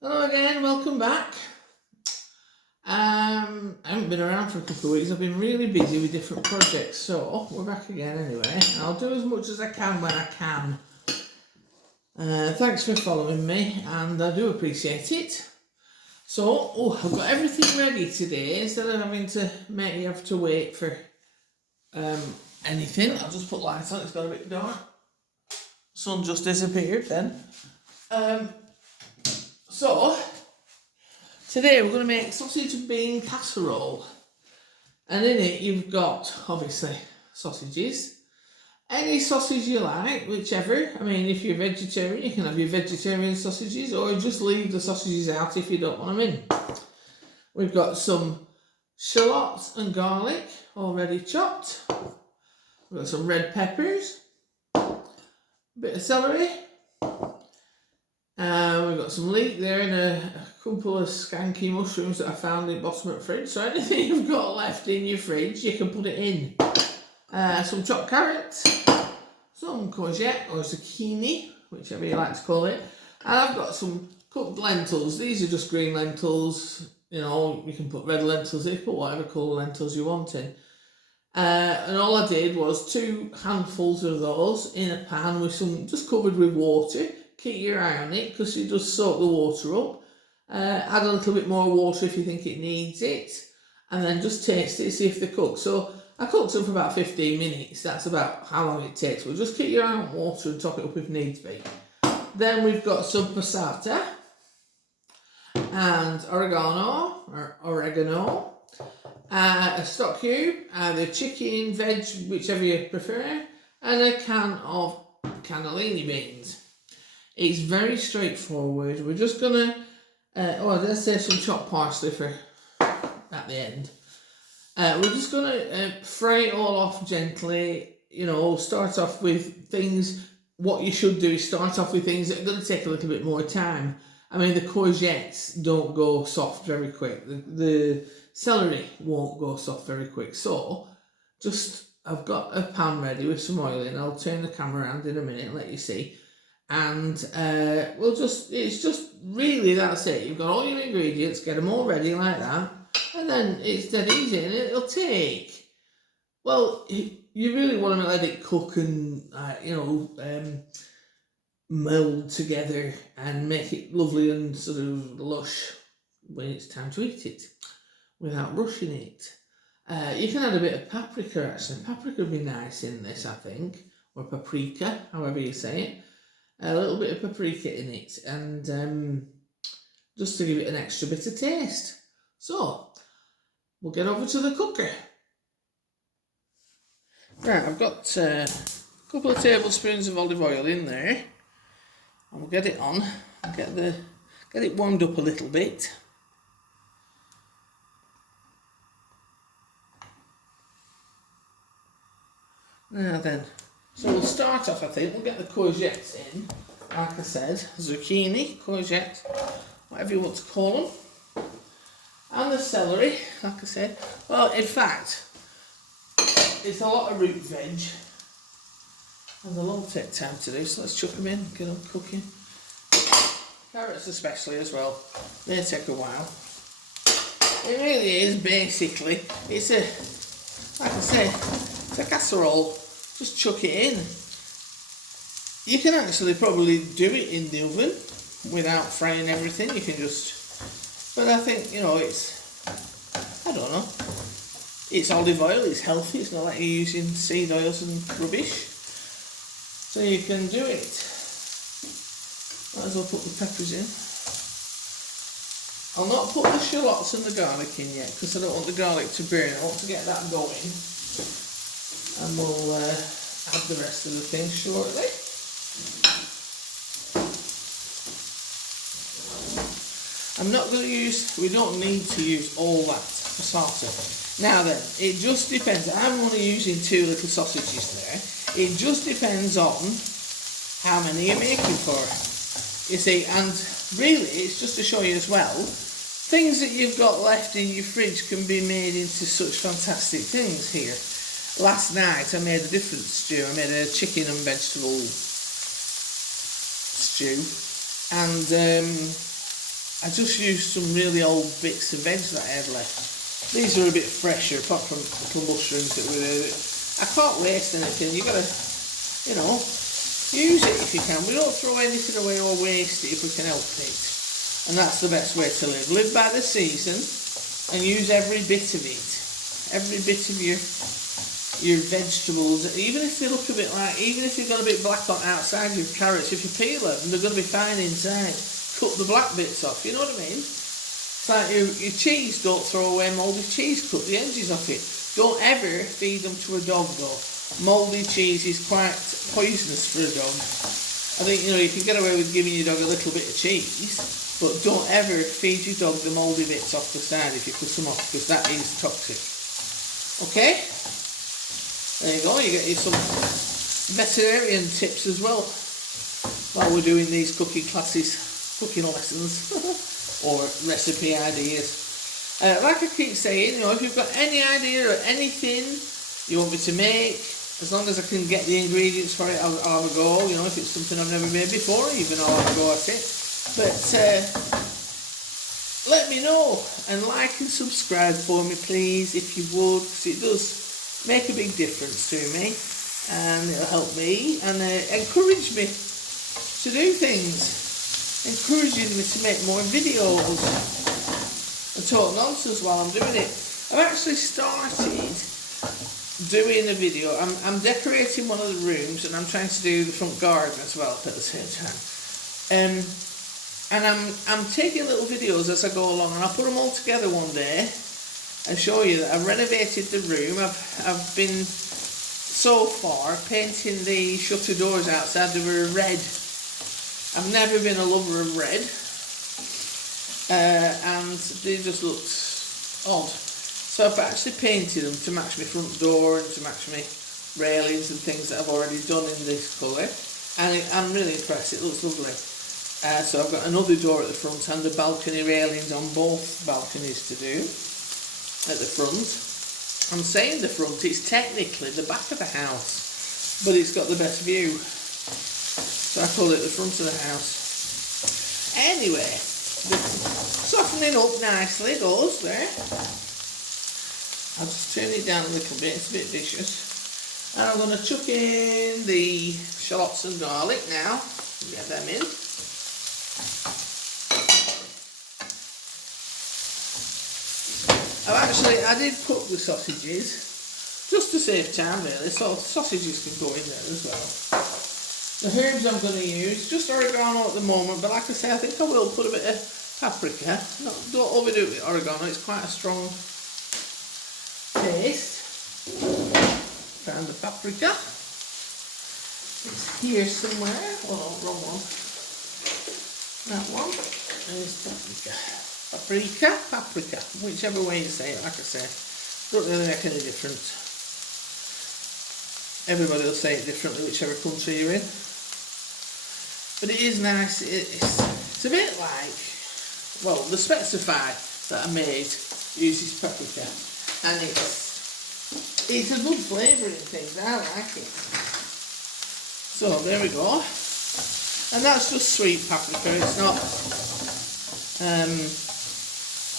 Hello again, welcome back. I haven't been around for a couple of weeks. I've been really busy with different projects, so we're back again anyway. I'll do as much as I can when I can. Thanks for following me, and I do appreciate it. So, I've got everything ready today instead of having to make you have to wait for anything. I'll just put lights on. It's got a bit dark. Sun just disappeared then. So, today we're going to make sausage and bean casserole. And in it you've got, obviously, sausages. Any sausage you like, whichever. I mean, if you're vegetarian, you can have your vegetarian sausages, or just leave the sausages out if you don't want them in. We've got some shallots and garlic already chopped. We've got some red peppers, a bit of celery. We've got some leek there and a couple of skanky mushrooms that I found in the bottom of the fridge. So anything you've got left in your fridge, you can put it in. Some chopped carrots, some courgette or zucchini, whichever you like to call it. And I've got some cooked lentils. These are just green lentils. You know, you can put red lentils in, put whatever colour lentils you want in. And all I did was 2 handfuls of those in a pan with some, just covered with water. Keep your eye on it because it does soak the water up. Add a little bit more water if you think it needs it. And then just taste it, see if they're cooked. So I cooked them for about 15 minutes. That's about how long it takes. But just keep your eye on water and top it up if needs be. Then we've got some passata and oregano. A stock cube, the chicken, veg, whichever you prefer, and a can of cannelini beans. It's very straightforward. We're just gonna, let's say some chopped parsley for at the end. We're just gonna fry it all off gently. You know, start off with things. What you should do is start off with things that are going to take a little bit more time. I mean, the courgettes don't go soft very quick. The celery won't go soft very quick. So, I've got a pan ready with some oil in. I'll turn the camera around in a minute and let you see. And it's just really, that's it. You've got all your ingredients, get them all ready like that. And then it's dead easy. And it'll take, well, you really want to let it cook and, meld together and make it lovely and sort of lush when it's time to eat it without rushing it. You can add a bit of paprika actually. Paprika would be nice in this, I think, or paprika, however you say it. A little bit of paprika in it, and just to give it an extra bit of taste. So, we'll get over to the cooker. Right, I've got a couple of tablespoons of olive oil in there. And we'll get it on, get it warmed up a little bit. Now then, so we'll start off, I think, we'll get the courgettes in, like I said, zucchini, courgette, whatever you want to call them. And the celery, like I said. Well, in fact, it's a lot of root veg. And they'll all take time to do, so let's chuck them in, get them cooking. Carrots especially as well, they take a while. It really is basically, it's a casserole, just chuck it in. You can actually probably do it in the oven without frying everything, you can just, but I think, you know, I don't know, it's olive oil, it's healthy, it's not like you're using seed oils and rubbish. So you can do it. Might as well put the peppers in. I'll not put the shallots and the garlic in yet because I don't want the garlic to burn. I want to get that going. And we'll add the rest of the things shortly. We don't need to use all that passata. Now then, it just depends. I'm only using 2 little sausages there. It just depends on how many you're making for it. You see, and really it's just to show you as well, things that you've got left in your fridge can be made into such fantastic things here. Last night I made a different stew. I made a chicken and vegetable stew, and I just used some really old bits of veg that I had left. These are a bit fresher, apart from the little mushrooms that were there. I can't waste anything. You've got to, you know, use it if you can. We don't throw anything away or waste it if we can help it. And that's the best way to live. Live by the season and use every bit of it. Every bit of your vegetables, even if they look a bit like, even if you've got a bit black on outside your carrots, if you peel them, they're going to be fine inside. Cut the black bits off, you know what I mean? It's like your cheese, don't throw away mouldy cheese, cut the edges off it. Don't ever feed them to a dog though. Mouldy cheese is quite poisonous for a dog. I think, you know, you can get away with giving your dog a little bit of cheese, but don't ever feed your dog the mouldy bits off the side if you cut them off, because that is toxic. Okay? There you go, you get some veterinarian tips as well while we're doing these cooking lessons or recipe ideas. Like I keep saying, you know, if you've got any idea or anything you want me to make, as long as I can get the ingredients for it, I'll have a go. You know, if it's something I've never made before, even I'll have a go at it. But let me know and like and subscribe for me, please, if you would, because it does make a big difference to me, and it'll help me and encourage me to do things, encouraging me to make more videos and talk nonsense while I'm doing it. I've actually started doing a video. I'm decorating one of the rooms and I'm trying to do the front garden as well at the same time. And I'm taking little videos as I go along, and I'll put them all together one day and show you that I've renovated the room. I've been so far painting the shutter doors outside. They were red. I've never been a lover of red, and they just looked odd. So I've actually painted them to match my front door and to match my railings and things that I've already done in this colour, and I'm really impressed. It looks lovely. So I've got another door at the front and the balcony railings on both balconies to do at the front. I'm saying the front, it's technically the back of the house, but it's got the best view, so I call it the front of the house. Anyway, softening up nicely goes there. I'll just turn it down a little bit, it's a bit vicious. And I'm going to chuck in the shallots and garlic now, get them in. I did cook the sausages, just to save time really, so sausages can go in there as well. The herbs I'm going to use, just oregano at the moment, but like I say, I think I will put a bit of paprika. Don't overdo it with oregano, it's quite a strong taste. Found the paprika. It's here somewhere. Oh no, wrong one. That one. There's paprika. Paprika, whichever way you say it, like I say, don't really make any difference. Everybody will say it differently, whichever country you're in. But it is nice. It's a bit like, well, the Specify that I made uses paprika, and it's a good flavouring thing. I like it. So there we go, and that's just sweet paprika. It's not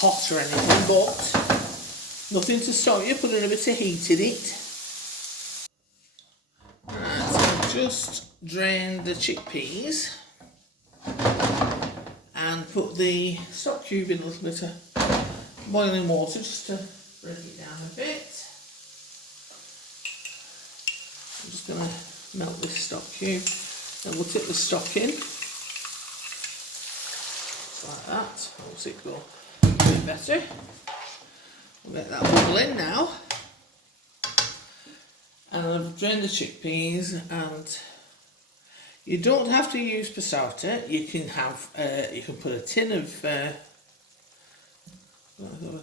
hot or anything, but nothing to stop you putting a bit of heat in it. Right, so I've just drained the chickpeas and put the stock cube in a little bit of boiling water just to break it down a bit. I'm just going to melt this stock cube and we'll tip the stock in. Just like that. Helps it go a bit better. We'll get that bubble in now. And I've drained the chickpeas, and you don't have to use passata. You can have, you can put a tin of, oh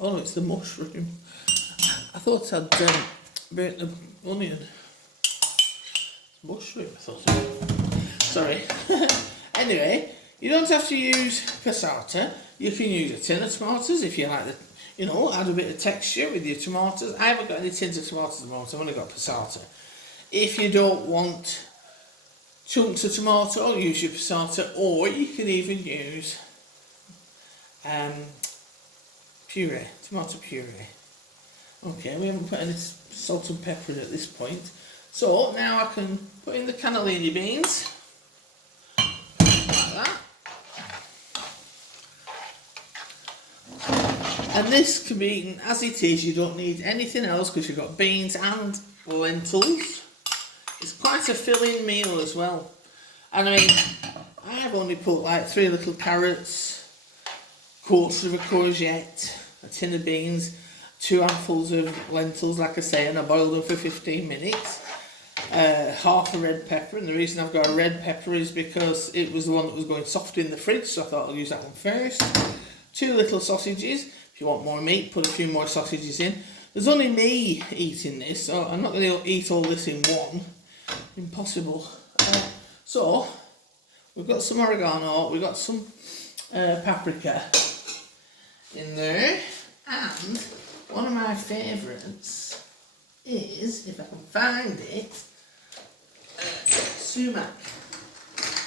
no, it's the mushroom. I thought I'd burnt the onion. Mushroom, I thought. Sorry. Anyway, you don't have to use passata. You can use a tin of tomatoes if you like the, you know, add a bit of texture with your tomatoes. I haven't got any tins of tomatoes at the moment, I've only got passata. If you don't want chunks of tomato, use your passata, or you can even use puree, tomato puree. Okay, we haven't put any salt and pepper in at this point. So now I can put in the cannellini beans, like that. And this can be eaten as it is, you don't need anything else because you've got beans and lentils. It's quite a filling meal as well. And I mean, I've only put like 3 little carrots, quarter of a courgette, a tin of beans, 2 handfuls of lentils, like I say, and I boiled them for 15 minutes. Half a red pepper, and the reason I've got a red pepper is because it was the one that was going soft in the fridge, so I thought I'll use that one first. 2 little sausages. If you want more meat, put a few more sausages in. There's only me eating this, so I'm not going to eat all this in one. Impossible. So, we've got some oregano, we've got some paprika in there, and one of my favourites is, if I can find it, sumac.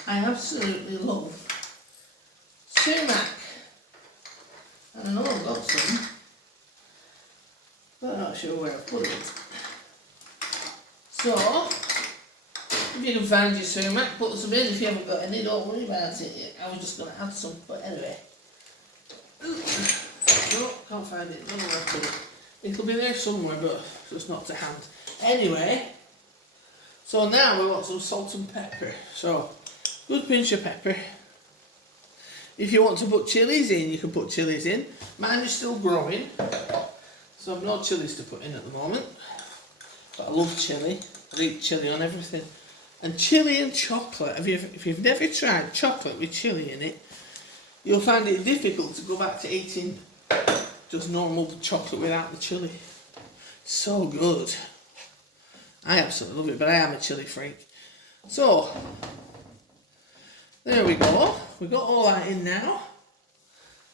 I absolutely love sumac. I know I've got some, but I'm not sure where I put it. So, if you can find your sumac, put some in. If you haven't got any, don't worry about it yet. I was just going to add some, but anyway. No, can't find it. Don't know where I put it. It'll be there somewhere, but just not to hand. Anyway, so now we want some salt and pepper. So, good pinch of pepper. If you want to put chilies in, you can put chilies in. Mine is still growing, so I've no chilies to put in at the moment. But I love chilli. I eat chilli on everything. And chilli and chocolate, if you've never tried chocolate with chilli in it, you'll find it difficult to go back to eating just normal chocolate without the chilli. So good. I absolutely love it, but I am a chilli freak. So, there we go. We've got all that in now.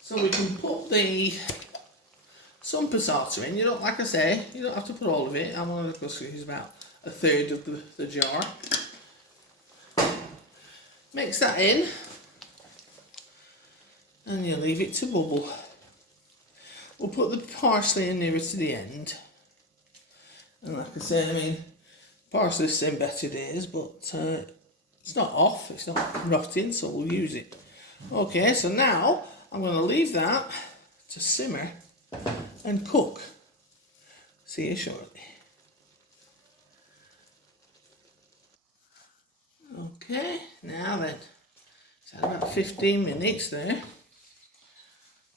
So we can put some passata in. You don't, like I say, you don't have to put all of it. I'm only going to use about a third of the jar. Mix that in. And you leave it to bubble. We'll put the parsley in nearer to the end. And like I say, I mean, parsley's seen better days, but it's not off, it's not rotting, so we'll use it. Okay, so now I'm going to leave that to simmer and cook. See you shortly. Okay, now then, it's had about 15 minutes there.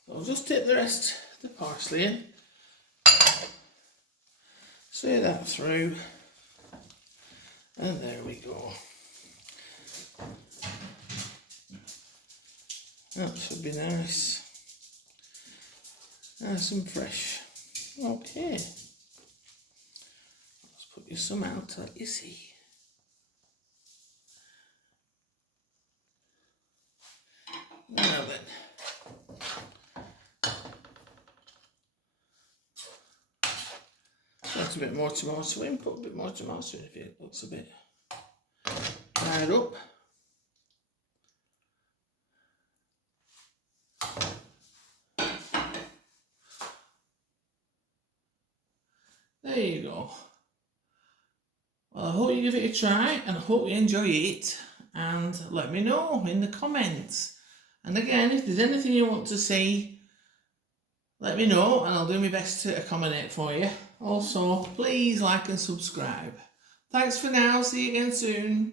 I'll just dip the rest of the parsley in. Stir that through. And there we go. That should be nice. Nice and fresh. Okay. Let's put you some out to let you see. Now then. That's a bit more tomato in, put a bit more tomato in if it looks a bit dried up. There you go. Well, I hope you give it a try and I hope you enjoy it, and let me know in the comments. And again, if there's anything you want to see, let me know and I'll do my best to accommodate for you. Also, please like and subscribe. Thanks for now, see you again soon.